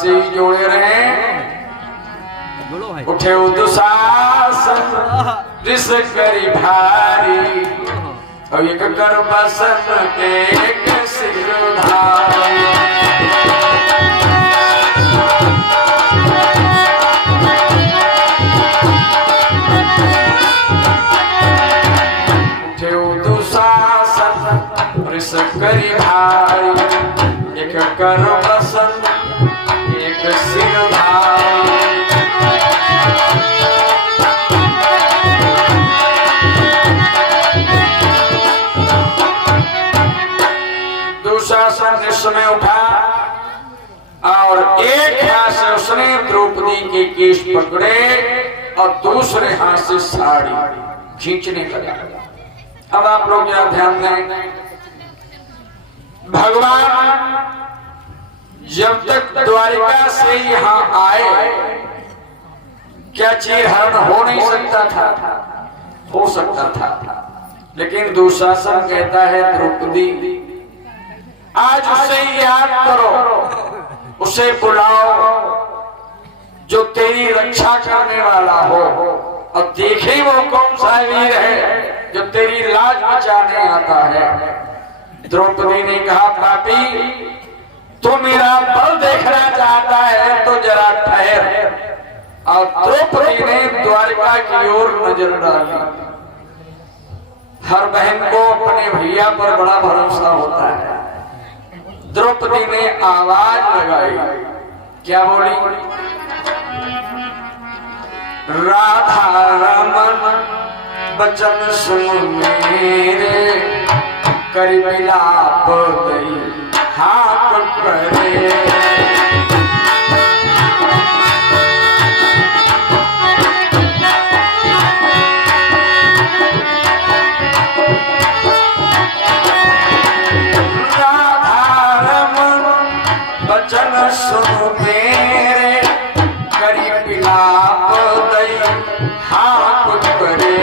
से ही जोड़े रहे। उठे दुशासन रिस करी भारी, और एक कर बसन के एक सिरधारी। उठे दुशासन रिस करी भारी, एक कर बसन एक सिरधारी। दुशासन में उठा और एक हाथ से उसने द्रौपदी के केश पकड़े और दूसरे हाथ से साड़ी खींचने लगा। अब आप लोग जरा ध्यान दें, भगवान जब तक द्वारिका से यहाँ आए क्या चीरहरण हो नहीं सकता था? हो सकता था, लेकिन दुशासन कहता है द्रौपदी आज उसे याद करो, उसे बुलाओ जो तेरी रक्षा करने वाला हो, और देखे वो कौन सा वीर है जो तेरी लाज बचाने आता है। द्रौपदी ने कहा पापी तू मेरा बल देखना चाहता है तो जरा ठहर। और द्रौपदी ने द्वारिका की ओर नजर डाली। हर बहन को अपने भैया पर बड़ा भरोसा होता है। द्रौपदी ने आवाज लगाई, क्या बोली? राधा रमन बचन सुन मेरे, कर विलाप गई हाथ करे। सुन मेरे करी विलाप दई हाथ करे।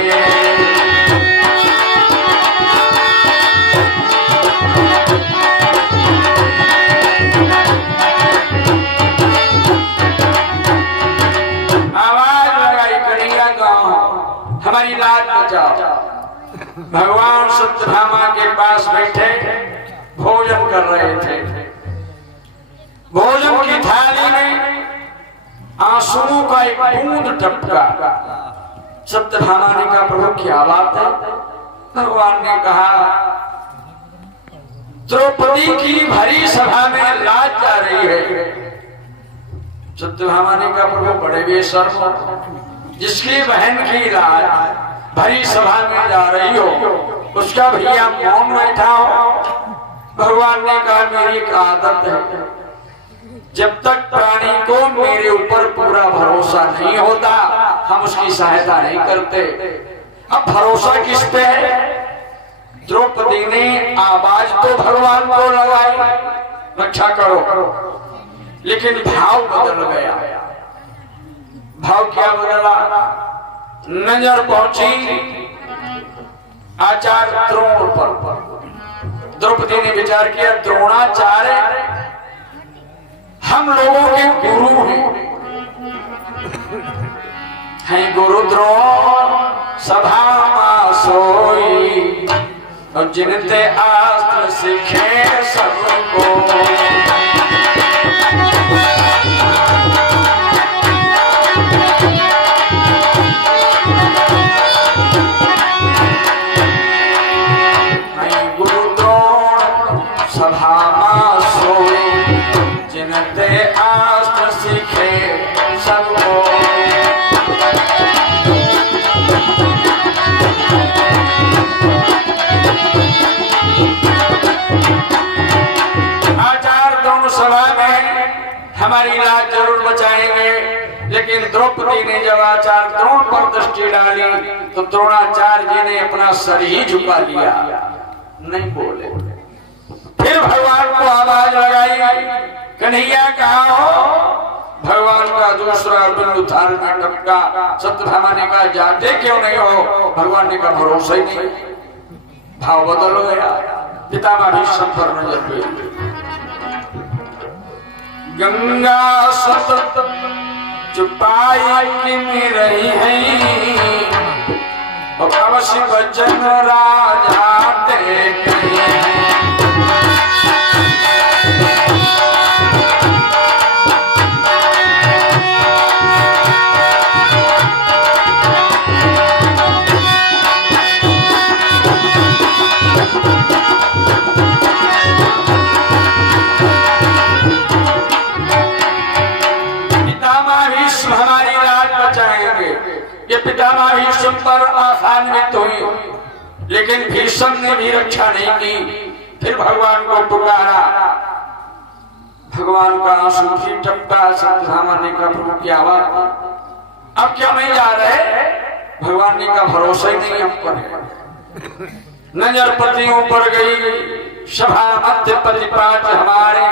आवाज लगाई कन्हैया गाँव हमारी लाज बचाओ। भगवान सत्यभामा के पास बैठे भोजन कर रहे थे। भोजन की थाली में आंसुओं का एक बूंद टपका। सत्यभामा ने कहा प्रभु क्या बात है? भगवान ने कहा द्रौपदी की भरी सभा में लाज जा रही है। सत्यभामा ने कहा प्रभु बड़े बेशर्म, जिसकी बहन की लाज भरी सभा में जा रही हो उसका भैया मौन बैठा हो। भगवान ने कहा मेरी एक आदत है, जब तक प्राणी को मेरे ऊपर पूरा भरोसा नहीं होता हम उसकी सहायता नहीं करते। अब भरोसा किस पे है? द्रौपदी ने आवाज तो भगवान को लगाई रक्षा करो, लेकिन भाव बदल गया। भाव क्या बदला? नजर पहुंची आचार्य द्रोण पर। द्रौपदी ने विचार किया द्रोणाचार्य हम लोगों के गुरु हैं गुरु द्रोण सभा मा सोई, और जिनते अस्त्र सीखे सबको। गुरु द्रोण सभा मा सोई, जिनते अस्त्र सीखे सबको। आचार्य दोनों सभा में हमारी लाज जरूर बचाएंगे, लेकिन द्रौपदी ने जब आचार्य द्रोण पर दृष्टि डाली तो द्रोणाचार्य जी ने अपना सर ही झुका लिया, नहीं बोले। फिर भगवान को आवाज लगाई कन्हैया कहाँ हो? भगवान का दूसरा बिंदु थाल में टपका। सत्यभामा ने कहा जाते क्यों नहीं हो? भगवान ने कहा भरोसा ही नहीं। भाव बदल गया। पितामह भीष्म पर नजर गई। गंगा सतत चुपाई की रही है अवश्य वचन राजा दे गए। ये पितामह भीष्म पर आसान्वित हुई, लेकिन भीष्म ने भी रक्षा नहीं की। फिर भगवान को पुकारा, भगवान का आंसू भी टपका। सत्यभामा ने कहा प्रभु की आवाज अब क्या नहीं जा रहे? भगवान ने का भरोसा ही नहीं हम पर। नजर पतियों पर गई, सभा मध्य प्रतिपात हमारे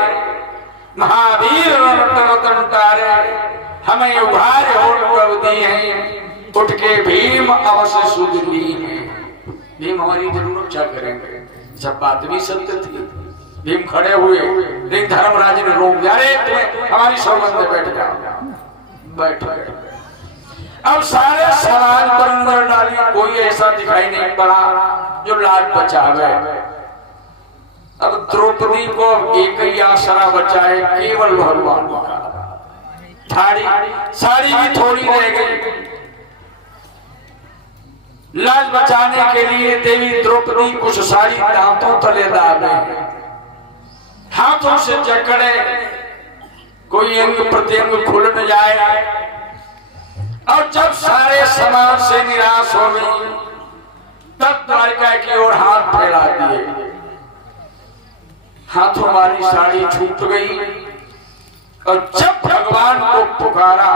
महावीर तारे हमें उभार और दी है। उठ के भीम अवश्य सुध ली है। भीम हमारी जरूर रक्षा करेंगे। जब बात भी सत्य थी, भीम खड़े हुए, लेकिन धर्मराज ने रोक दिया, अरे हमारी सौगंध में बैठ जाओ। बैठ अब सारे समाज पर नजर डाली, कोई ऐसा दिखाई नहीं पड़ा जो लाज बचावे। अब द्रौपदी को एक ही आसरा बचाए, केवल भगवान का। साड़ी भी थोड़ी रह गई। लाज बचाने के लिए देवी द्रौपदी कुछ साड़ी दांतों तले डाले, हाथों से जकड़े, कोई अंग प्रत्यंग खुल न जाए। और जब सारे समाज से निराश हो गई, तब द्वारिका की ओर हाथ फैला दिए। हाथों वाली साड़ी छूट गई और जब भगवान को पुकारा,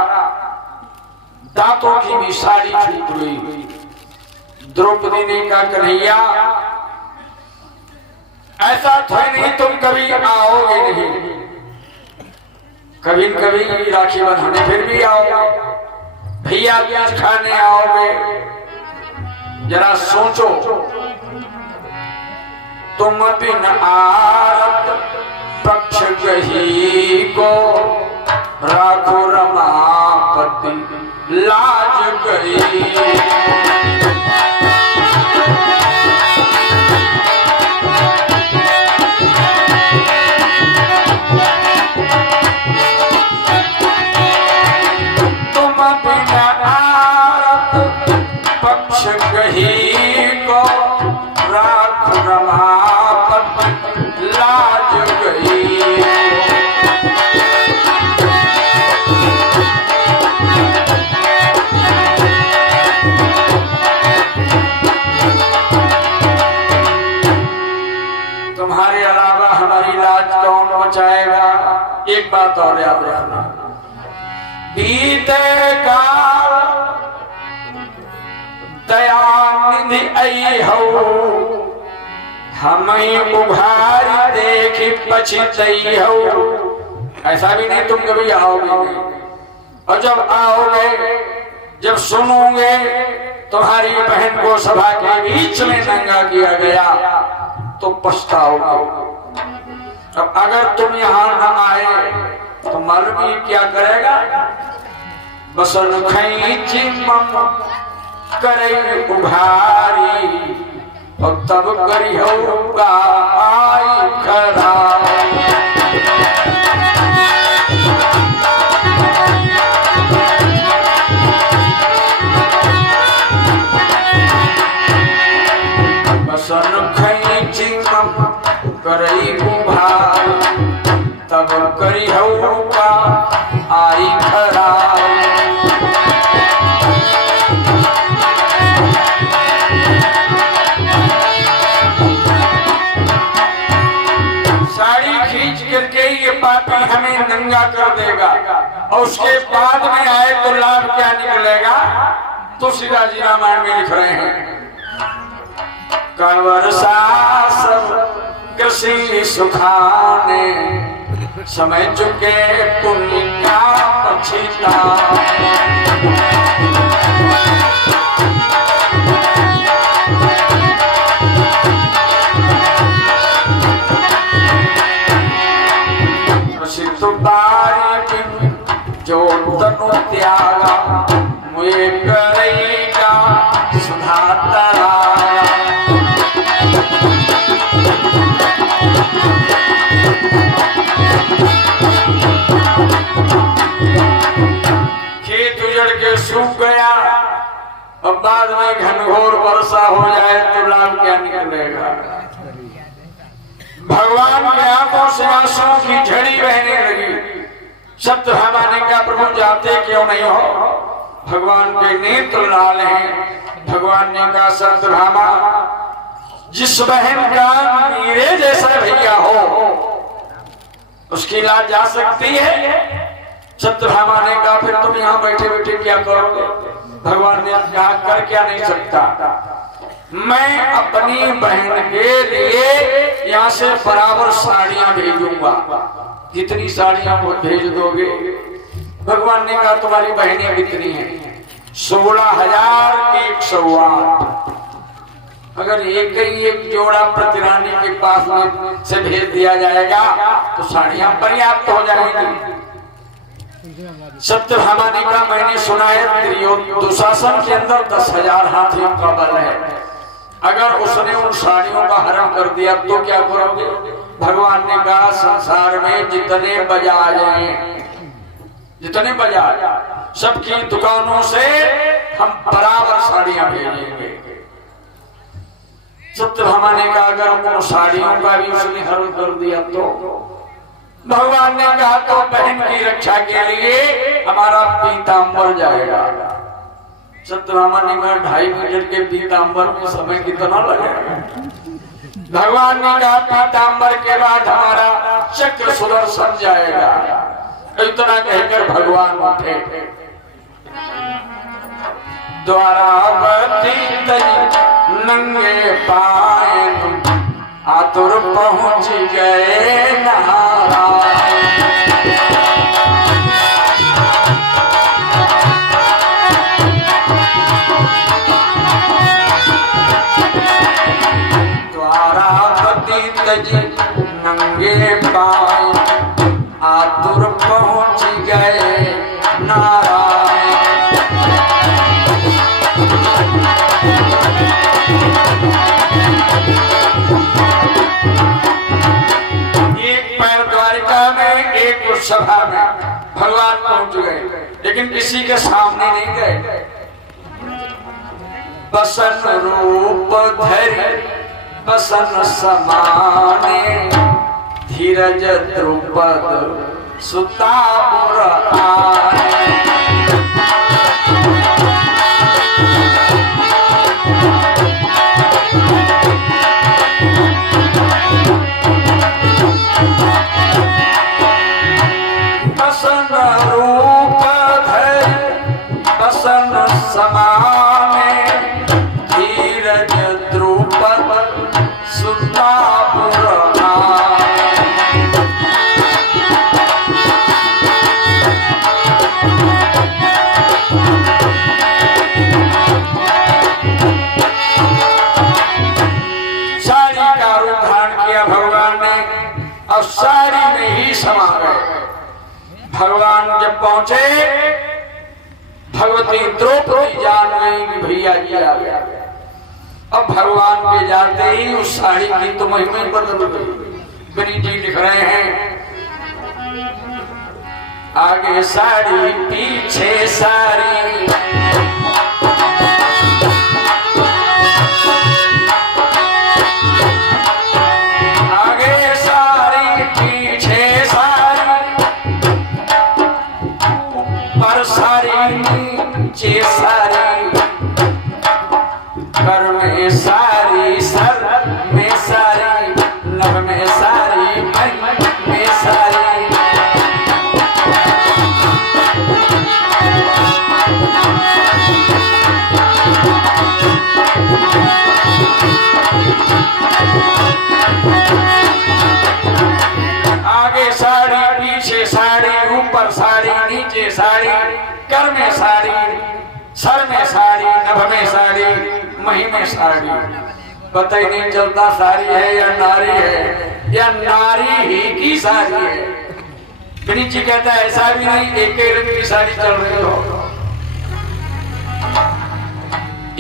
दांतों की भी साड़ी छूट गई। द्रौपदी ने कहा कन्हैया ऐसा था नहीं, तुम कभी आओगे नहीं, कभी कभी राखी बंधाने फिर भी आओगे, भैया प्याज खाने आओगे। जरा सोचो, तुम बिन आरत पक्ष गही को राखो रमापति लाज गई। तुम्हारे अलावा हमारी लाज कौन बचाएगा? एक बात और याद रखना, बीते काल दयानिधि आई हो, हमें उभारी देखी पछितई हो। ऐसा भी नहीं तुम कभी आओगे, और जब आओगे, जब सुनोगे तुम्हारी बहन को सभा के बीच में नंगा किया गया तो पछताओगे। अब अगर तुम यहाँ न आए तो मालूम ही क्या करेगा? बसन खैची मम करे उभारी और तब करी होगा आई खरा। बसन खैची मम करई उभारी तब करी होगा आई खरा। पापी हमें नंगा कर देगा और उसके बाद में आए तो लाभ क्या निकलेगा? तो सीधा जी रामायण में लिख रहे हैं, कंवर सास कृषि सुखाने समय चुके पुण्य का पछिता। त्यागा मुझे करेगा सुधा तराया। खेत उजड़ के सूख गया, अब बाद में घनघोर वर्षा हो जाए तो लाभ क्या निकलेगा। भगवान के आंखों से आंसुओं की झड़ी बहने लगी। सत्यभामा ने कहा प्रभु जाते क्यों नहीं हो, भगवान के नेत्र लाल हैं। भगवान ने कहा सत्यभामा जिस बहन का मेरे जैसा भैया हो उसकी लाज जा सकती है। सत्यभामा ने कहा फिर तुम यहाँ बैठे बैठे क्या करोगे। भगवान ने कहा कर क्या नहीं सकता, मैं अपनी बहन के लिए यहाँ से बराबर साड़ियां भेजूंगा। कितनी साड़ियां भेज दोगे। भगवान ने कहा तुम्हारी बहनें कितनी हैं, 16,108। अगर एक ही एक जोड़ा प्रतिरानी के पास में से भेज दिया जाएगा तो साड़ियां पर्याप्त हो जाएंगी। सत्यभामा ने कहा मैंने सुना है दुशासन के अंदर 10,000 हाथियों का बल है, अगर उसने उन साड़ियों का हरण कर दिया तो क्या करोगे। भगवान ने कहा संसार में जितने बजाज हैं, जितने बजाज सबकी दुकानों से हम बराबर साड़ियां भेजेंगे। सत्यभामा ने कहा अगर उन साड़ियों का भी उसने हरण कर दिया तो। भगवान ने कहा तो बहन की रक्षा के लिए हमारा पीतांबर जाएगा। सत्यभामा ने कहा 2.5 मीटर के पीतांबर में समय कितना लगेगा। भगवान ने कहा पीतांबर के बाद हमारा चक्र सुदर्शन जाएगा। इतना कहकर भगवान उठे। द्वारावती नंगे पाए आतुर पहुंच गए नारायण। द्वारावती तजी नंगे पाए आतुर पहुंच गए नारायण। सभा में भगवान पहुंच गए, लेकिन किसी के सामने नहीं गए। बसन रूप धरि बसन समाने धीरज द्रुपद सुता पुर आने। समाने धीरज द्रुपद सुता पुर आने। साड़ी का रूप धारण किया भगवान ने और साड़ी में ही समा गए। भगवान जब पहुंचे भगवती द्रौपदी जान गई कि भैया जी आ गया। अब भगवान के जाते ही उस साड़ी की तो महिमा बदल गई। गणेश जी लिख रहे हैं आगे साड़ी पीछे साड़ी, आगे साड़ी पीछे साड़ी, पर साड़ी नीचे साड़ी, कर में साड़ी सर में साड़ी, नभ में साड़ी मन में साड़ी। आगे साड़ी पीछे साड़ी, ऊपर साड़ी नीचे साड़ी, कर में साड़ी सर में साड़ी, नभ में साड़ी, मही में साड़ी। पता ही नहीं चलता साड़ी है या नारी है या नारी ही की साड़ी है। विनीत जी कहता है ऐसा भी नहीं एक ही रंग की साड़ी चल रही हो,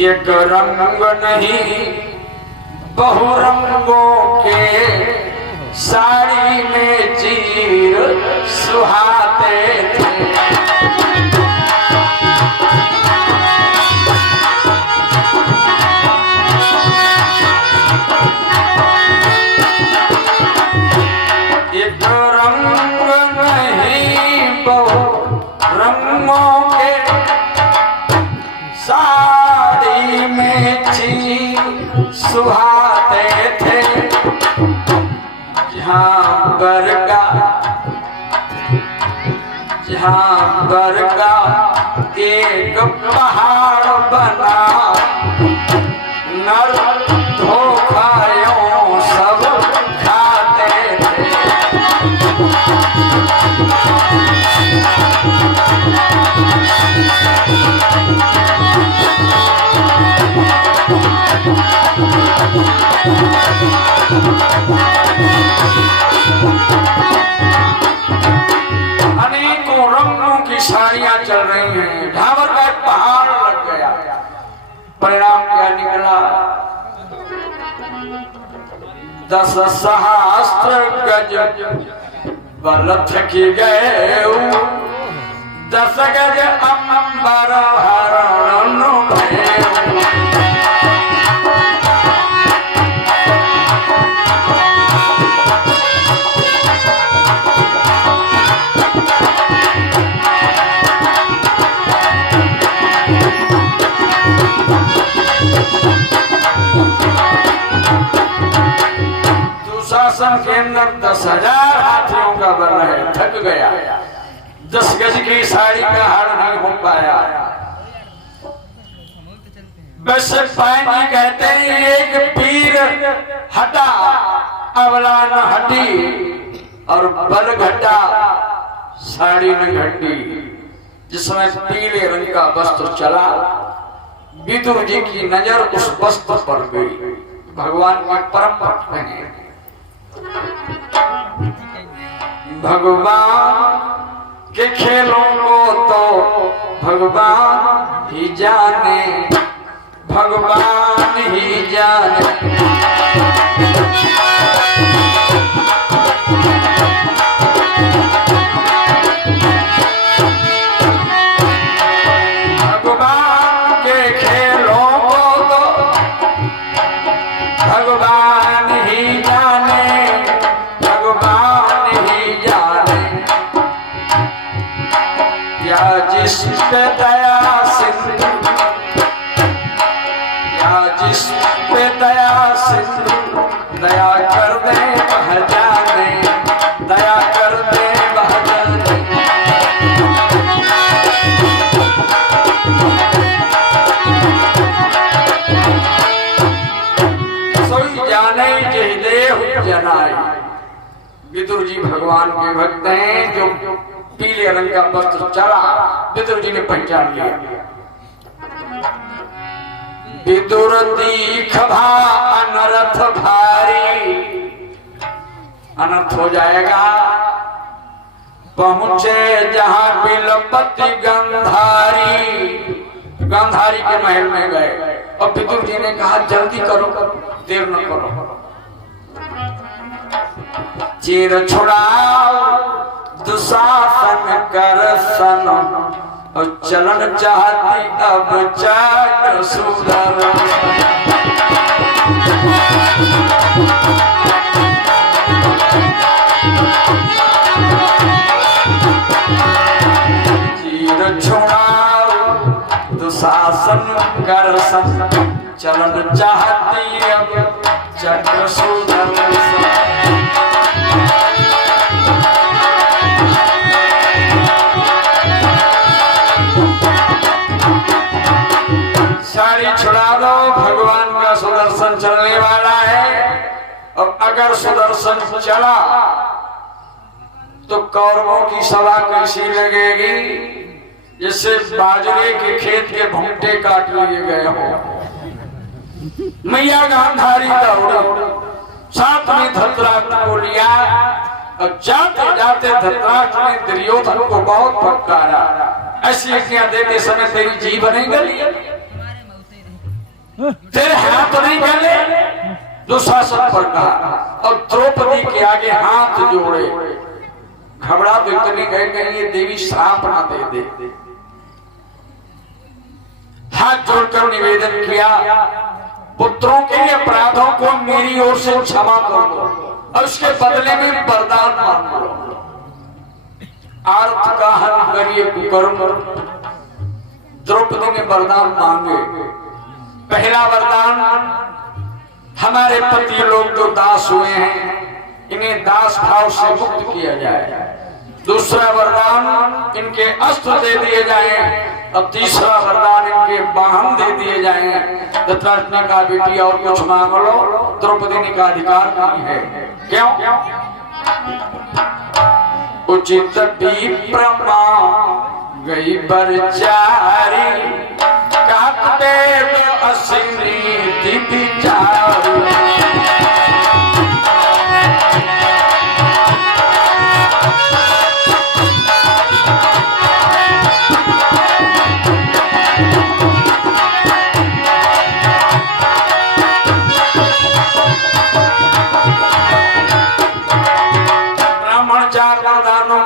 एक रंग नहीं बहुरंगों के साड़ी में चीर सुहाते थे। एक रंग नहीं बहुरंगों के साड़ी में चीर सुहाते थे। जहाँ बरगा एक पहाड़ बना, नर धोखायों सब खाते थे। अनेकों रंगों की साड़ियां चल रही हैं, ढाबर का एक पहाड़ लग गया। परिणाम क्या निकला? 10 सहस्त्र गज बल थकी गए, 10 गज अंबर हरण भये। दुशासन के अंदर 10,000 हाथियों का बल है, थक गया। 10 गज की साड़ी का हार नहीं हो पाया। बस पानी कहते हैं एक पीर हटा अवला न हटी, और बल घटा साड़ी न घटी। जिसमें पीले रंग का वस्त्र चला, विदुर जी की नजर उस वस्त्र पर गई। भगवान के परम भक्त हैं, भगवान के खेलों को तो भगवान ही जाने, भगवान ही जाने। भगवान के खेलों को तो भगवान ही जाने, भगवान ही जाने। या जिस पे दया सिंधु, या जिस पे दया सिंधु, दया कर दे वह जाने, दया कर दे वह जाने। सोई जाने जय देव जनाई। विदुर जी भगवान के भक्त हैं, जो पीले रंग का वस्त्र चला विदुर जी ने पहचान लिया। विदुर दीख भा अनर्थ भारी, अनर्थ हो जाएगा। पहुंचे जहां बिलपति गंधारी, गंधारी के महल में गए और विदुर जी ने कहा जल्दी करो, देर न करो। चीर छुड़ाओ दुशासन कर सन, और चलन चाहती अब चाट सुधर। चीर छुड़ाओ दुशासन कर सन, चलन चाहती अब चाट सुधर। साड़ी छुड़ा दो, भगवान का सुदर्शन चलने वाला है। और अगर सुदर्शन चला तो कौरवों की सभा कैसी लगेगी? जैसे बाजरे के खेत के भुट्टे काट लिए गए हो। मैया गांधारी दौड़ी, साथ में धतराष्ट्र को लिया, और जाते जाते धृतराष्ट्र ने दुर्योधन को बहुत फटकारा, ऐसी आज्ञा देते समय तेरी जी बनेगी, तेरे हाथ नहीं गले, दुशासन पर कहा। और द्रौपदी के आगे हाथ जोड़े, घबरा तो इतनी गए कहीं ये देवी श्राप ना दे दे। हाथ जोड़कर निवेदन किया, पुत्रों के अपराधों को मेरी ओर से क्षमा कर दो और उसके बदले में वरदान मांग लो। आर्त का हन करिए कुकर्म। द्रौपदी ने वरदान मांगे। पहला वरदान, हमारे पति लोग जो दास हुए हैं इन्हें दास भाव से मुक्त किया जाए। दूसरा वरदान, इनके अस्त्र दे दिए जाएं। अब तीसरा वरदान, इनके वाहन दे दिए जाएं। धृतराष्ट्र ने कहा बेटी और कुछ मांग लो। द्रौपदी ने कहा अधिकार नहीं है। क्यों? उचित विप्रमा गई बरचारी, कहते तो असिनीति विचारी।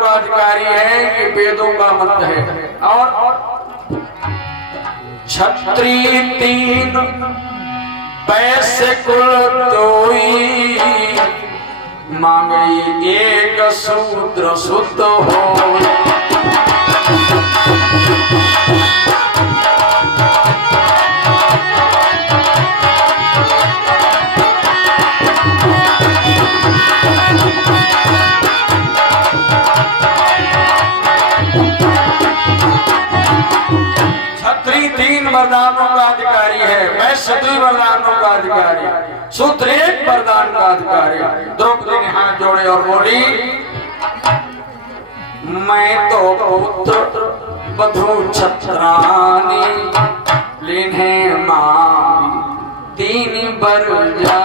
अधिकारी है, ये वेदों का मत है। और क्षत्रिय 3 पैसे कुल दोई, मांगी एक शूद्र शुद्ध हो। वरदानों का अधिकारी है, वैश्य 2 वरदानों का अधिकारी, शूद्र 1 वरदान का अधिकारी। द्रौपदी ने हाथ जोड़े और बोली, मैं तो पुत्र वधू छत्रानी, लिन्हे मां 3 बर जा।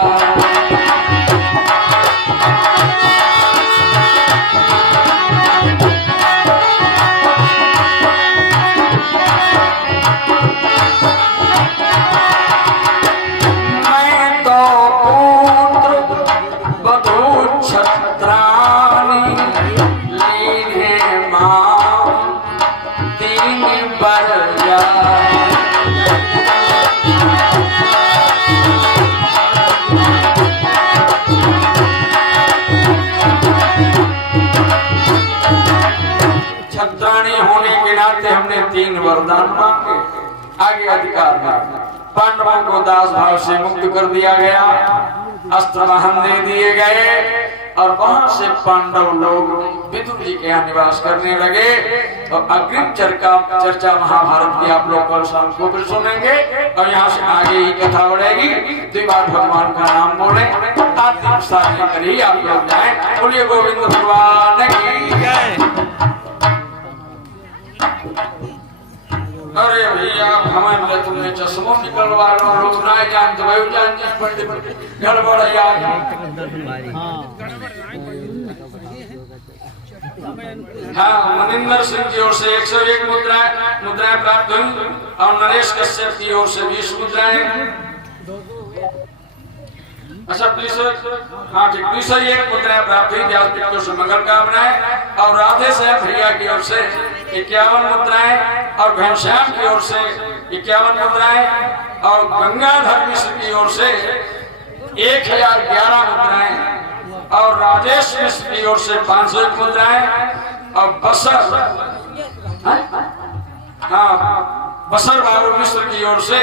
हमने 3 वरदान मांगे, आगे अधिकार मांगे। पांडवों को दास भाव से मुक्त कर दिया गया, अस्त्र वाहन दे दिए गए और वहां से पांडव लोग विदुर जी के यहाँ निवास करने लगे। और अग्रिम चर्चा महाभारत की आप लोग कल शाम को फिर सुनेंगे और यहाँ से आगे ही कथा बढ़ेगी। 2 बार भगवान का नाम बोले, आत्म साधना करिए, आप लोग जाए। बोलिए गोविंद भगवान की जय। अरे भैया हमारे तुमने चश्मों निकलवा लो, लोग ना जानते भाई जानते गड़बड़ याद। हाँ, मनिंदर सिंह की ओर से 101 मुद्राएं प्राप्त हुई और नरेश कश्यप की ओर से 20 मुद्राएं। अच्छा, हाँ ठीक, 201 मुद्राएं प्राप्त हुई व्यासपीठ की ओर से मंगल कामनाएं। और राधे श्याम भैया की ओर से 51 मुद्राएं और घनश्याम की ओर से 51 मुद्राएं और गंगाधर मिश्र की ओर से 1011 मुद्राएं और राजेश मिश्र की ओर से 501 मुद्राएं और बसर बाबू मिश्र की ओर से